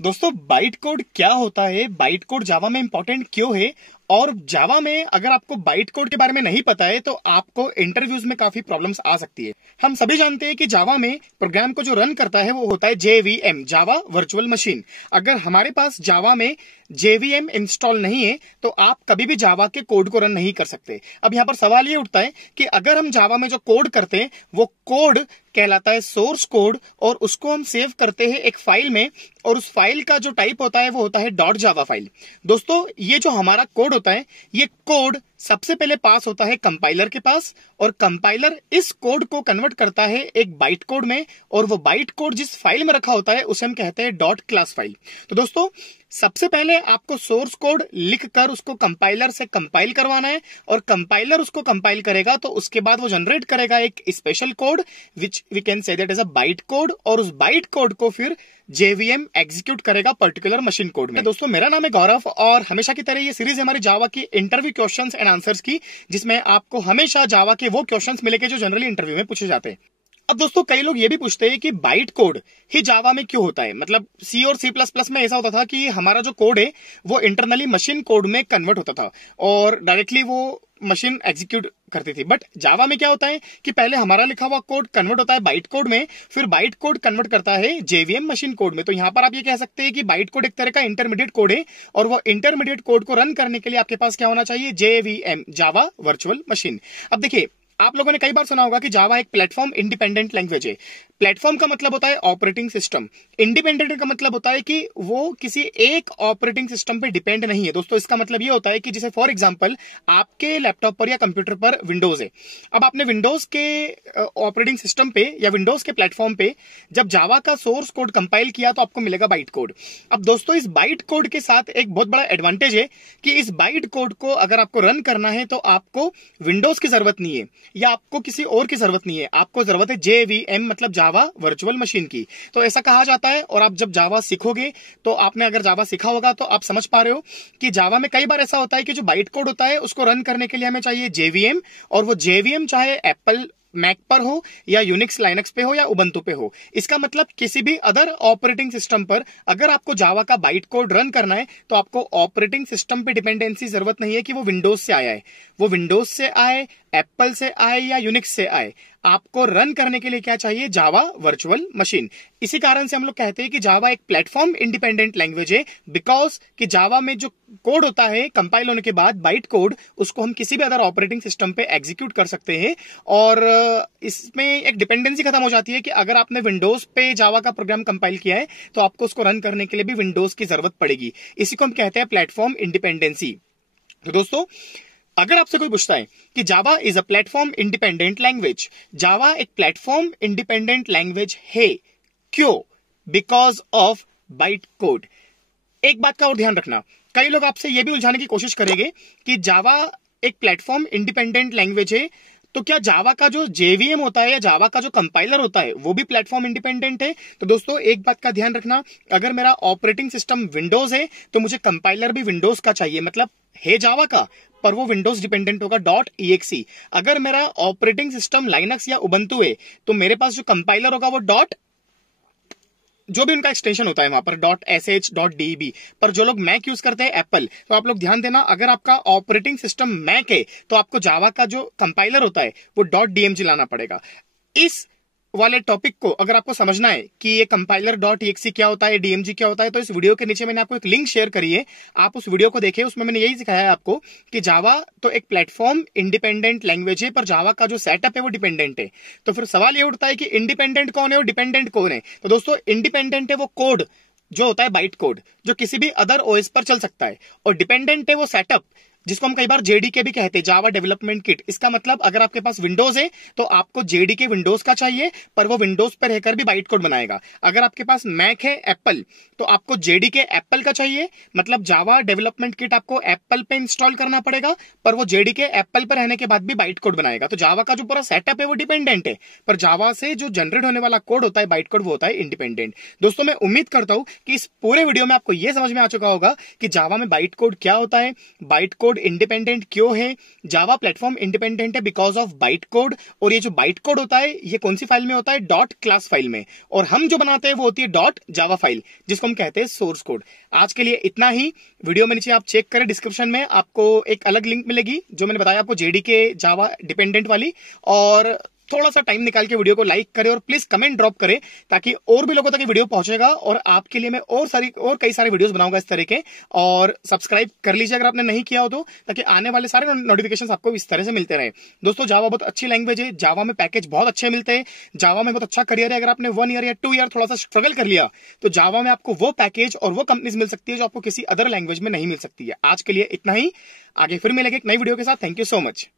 दोस्तों byte code क्या होता है, बाइट कोड जावा में इंपॉर्टेंट क्यों है, और जावा में अगर आपको बाइट कोड के बारे में नहीं पता है तो आपको इंटरव्यूज में काफी प्रॉब्लम्स आ सकती है। हम सभी जानते हैं कि जावा में प्रोग्राम को जो रन करता है वो होता है JVM, जावा वर्चुअल मशीन। अगर हमारे पास जावा में JVM इंस्टॉल नहीं है तो आप कभी भी जावा के कोड को रन नहीं कर सकते। अब यहाँ पर सवाल ये उठता है कि अगर हम जावा में जो कोड करते हैं वो कोड कहलाता है सोर्स कोड, और उसको हम सेव करते हैं एक फाइल में, और उस फाइल का जो टाइप होता है वो होता है .java फाइल। दोस्तों ये जो हमारा कोड होता है, ये कोड सबसे पहले पास होता है कंपाइलर के पास, और कंपाइलर इस कोड को कन्वर्ट करता है एक बाइट कोड में, और वो बाइट कोड जिस फाइल में रखा होता है उसे हम कहते हैं .class फाइल। तो दोस्तों सबसे पहले आपको सोर्स कोड लिखकर उसको कंपाइलर से कंपाइल करवाना है, और कंपाइलर उसको कंपाइल करेगा तो उसके बाद वो जनरेट करेगा एक special code which we can say that is a byte code, और उस बाइट कोड को फिर JVM एग्जीक्यूट करेगा पर्टिकुलर मशीन कोड में। दोस्तों मेरा नाम है गौरव, और हमेशा की तरह ये सीरीज है हमारी जावा की इंटरव्यू क्वेश्चंस एंड आंसर्स की, जिसमें आपको हमेशा जावा के वो क्वेश्चंस मिलेंगे जो जनरली इंटरव्यू में पूछे जाते हैं। अब दोस्तों कई लोग ये भी पूछते हैं कि बाइट कोड ही जावा में क्यों होता है। मतलब C और C++ में ऐसा होता था कि हमारा जो कोड है वो इंटरनली मशीन कोड में कन्वर्ट होता था और डायरेक्टली वो मशीन एग्जीक्यूट करती थी। बट जावा में क्या होता है कि पहले हमारा लिखा हुआ कोड कन्वर्ट होता है बाइट कोड में, फिर बाइट कोड कन्वर्ट करता है JVM मशीन कोड में। तो यहां पर आप ये कह सकते हैं कि बाइट कोड एक तरह का इंटरमीडिएट कोड है, और वो इंटरमीडिएट कोड को रन करने के लिए आपके पास क्या होना चाहिए, JVM, जावा वर्चुअल मशीन। अब देखिए, आप लोगों ने कई बार सुना होगा कि जावा एक प्लेटफॉर्म इंडिपेंडेंट लैंग्वेज है। प्लेटफॉर्म का मतलब होता है ऑपरेटिंग सिस्टम, इंडिपेंडेंट का मतलब होता है कि वो किसी एक ऑपरेटिंग सिस्टम पे डिपेंड नहीं है। दोस्तों इसका मतलब ये होता है कि जैसे फॉर एग्जांपल आपके लैपटॉप पर या कंप्यूटर पर विंडोज है, अब आपने विंडोज के ऑपरेटिंग सिस्टम पे या विंडोज के प्लेटफॉर्म पे जब जावा का सोर्स कोड कंपाइल किया तो आपको मिलेगा बाइट कोड। अब दोस्तों इस बाइट कोड के साथ एक बहुत बड़ा एडवांटेज है कि इस बाइट कोड को अगर आपको रन करना है तो आपको विंडोज की जरूरत नहीं है या आपको किसी और की जरूरत नहीं है, आपको जरूरत है JVM मतलब जावा वर्चुअल मशीन की। तो ऐसा कहा जाता है, और आप जब जावा सीखोगे तो आपने अगर जावा सीखा होगा तो आप समझ पा रहे हो कि जावा में कई बार ऐसा होता है कि जो बाइट कोड होता है उसको रन करने के लिए हमें चाहिए JVM, और वो JVM चाहे एप्पल मैक पर हो या यूनिक्स लाइनक्स पे हो या उबंटू पे हो। इसका मतलब किसी भी अदर ऑपरेटिंग सिस्टम पर अगर आपको जावा का बाइट कोड रन करना है तो आपको ऑपरेटिंग सिस्टम पे डिपेंडेंसी जरूरत नहीं है कि वो विंडोज से आया है, वो विंडोज से आए, एप्पल से आए या यूनिक्स से आए, आपको रन करने के लिए क्या चाहिए, जावा वर्चुअल मशीन। इसी कारण से हम लोग कहते हैं कि जावा एक प्लेटफॉर्म इंडिपेंडेंट लैंग्वेज है, बिकॉज कि जावा में जो कोड होता है कंपाइल होने के बाद बाइट कोड, उसको हम किसी भी अदर ऑपरेटिंग सिस्टम पे एग्जीक्यूट कर सकते हैं, और इसमें एक डिपेंडेंसी खत्म हो जाती है कि अगर आपने विंडोज पे जावा का प्रोग्राम कंपाइल किया है तो आपको उसको रन करने के लिए भी विंडोज की जरूरत पड़ेगी। इसी को हम कहते हैं प्लेटफॉर्म इंडिपेंडेंसी। तो दोस्तों अगर आपसे कोई पूछता है कि Java is a platform independent language, Java एक प्लेटफॉर्म इंडिपेंडेंट लैंग्वेज है, क्यों, बिकॉज ऑफ बाइट कोड। एक बात का और ध्यान रखना, कई लोग आपसे यह भी उलझाने की कोशिश करेंगे कि जावा एक प्लेटफॉर्म इंडिपेंडेंट लैंग्वेज है तो क्या जावा का जो JVM होता है या जावा का जो कंपाइलर होता है वो भी प्लेटफॉर्म इंडिपेंडेंट है। तो दोस्तों एक बात का ध्यान रखना, अगर मेरा ऑपरेटिंग सिस्टम विंडोज है तो मुझे कंपाइलर भी विंडोज का चाहिए, मतलब है जावा का पर वो विंडोज डिपेंडेंट होगा .exe। अगर मेरा ऑपरेटिंग सिस्टम लाइनक्स या उबंटू है तो मेरे पास जो कंपाइलर होगा वो जो भी उनका एक्सटेंशन होता है वहां पर .sh .deb। पर जो लोग मैक यूज करते हैं एप्पल, तो आप लोग ध्यान देना, अगर आपका ऑपरेटिंग सिस्टम मैक है तो आपको जावा का जो कंपाइलर होता है वो .dmg लाना पड़ेगा। इस वाले टॉपिक को अगर आपको समझना है कि ये कंपाइलर .exe क्या होता है, DMG क्या होता है, तो इस वीडियो के नीचे मैंने आपको एक लिंक शेयर करी है, आप उस वीडियो को देखिए। उसमें मैंने यही सिखाया है आपको कि जावा तो एक प्लेटफॉर्म इंडिपेंडेंट लैंग्वेज है, पर जावा का जो सेटअप है वो डिपेंडेंट है। तो फिर सवाल ये उठता है कि इंडिपेंडेंट कौन है और डिपेंडेंट कौन है। तो दोस्तों इंडिपेंडेंट है वो कोड जो होता है बाइट कोड, जो किसी भी अदर OS पर चल सकता है, और डिपेंडेंट है वो सेटअप जिसको हम कई बार JDK भी कहते हैं, जावा डेवलपमेंट किट। इसका मतलब अगर आपके पास विंडोज है तो आपको JDK विंडोज का चाहिए, पर वो विंडोज पर रहकर भी बाइट कोड बनाएगा। अगर आपके पास मैक है एप्पल तो आपको JDK एप्पल का चाहिए, मतलब जावा डेवलपमेंट किट आपको एप्पल पे इंस्टॉल करना पड़ेगा, पर वो JDK एप्पल पर रहने के बाद भी बाइट कोड बनाएगा। तो जावा का जो पूरा सेटअप है वो डिपेंडेंट है, पर जावा से जो जनरेट होने वाला कोड होता है बाइट कोड वो होता है इंडिपेंडेंट। दोस्तों मैं उम्मीद करता हूं कि इस पूरे वीडियो में आपको यह समझ में आ चुका होगा कि जावा में बाइट कोड क्या होता है, बाइट कोड कोड इंडिपेंडेंट क्यों है, जावा प्लेटफॉर्म इंडिपेंडेंट है बिकॉज ऑफ बाइट कोड, और ये जो बाइट कोड होता है ये कौन सी फाइल में होता है, डॉट क्लास फाइल में, और हम जो बनाते हैं वो होती है डॉट जावा फाइल, जिसको हम कहते हैं सोर्स कोड। आज के लिए इतना ही। वीडियो में नीचे आप चेक करें, डिस्क्रिप्शन में आपको एक अलग लिंक मिलेगी जो मैंने बताया आपको जेडीके जावा डिपेंडेंट वाली, और थोड़ा सा टाइम निकाल के वीडियो को लाइक करें और प्लीज कमेंट ड्रॉप करें ताकि और भी लोगों तक ये वीडियो पहुंचेगा, और आपके लिए मैं और कई सारे वीडियोस बनाऊंगा इस तरह के। और सब्सक्राइब कर लीजिए अगर आपने नहीं किया हो तो, ताकि आने वाले सारे नोटिफिकेशंस आपको इस तरह से मिलते रहे। दोस्तों जावा बहुत अच्छी लैंग्वेज है, जावा में पैकेज बहुत अच्छे मिलते हैं, जावा में बहुत अच्छा करियर है। अगर आपने 1 ईयर या 2 ईयर थोड़ा सा स्ट्रगल कर लिया तो जावा में आपको वो पैकेज और वो कंपनीज मिल सकती है जो आपको किसी अदर लैंग्वेज में नहीं मिल सकती है। आज के लिए इतना ही, आगे फिर मिलेंगे एक नई वीडियो के साथ। Thank you so much.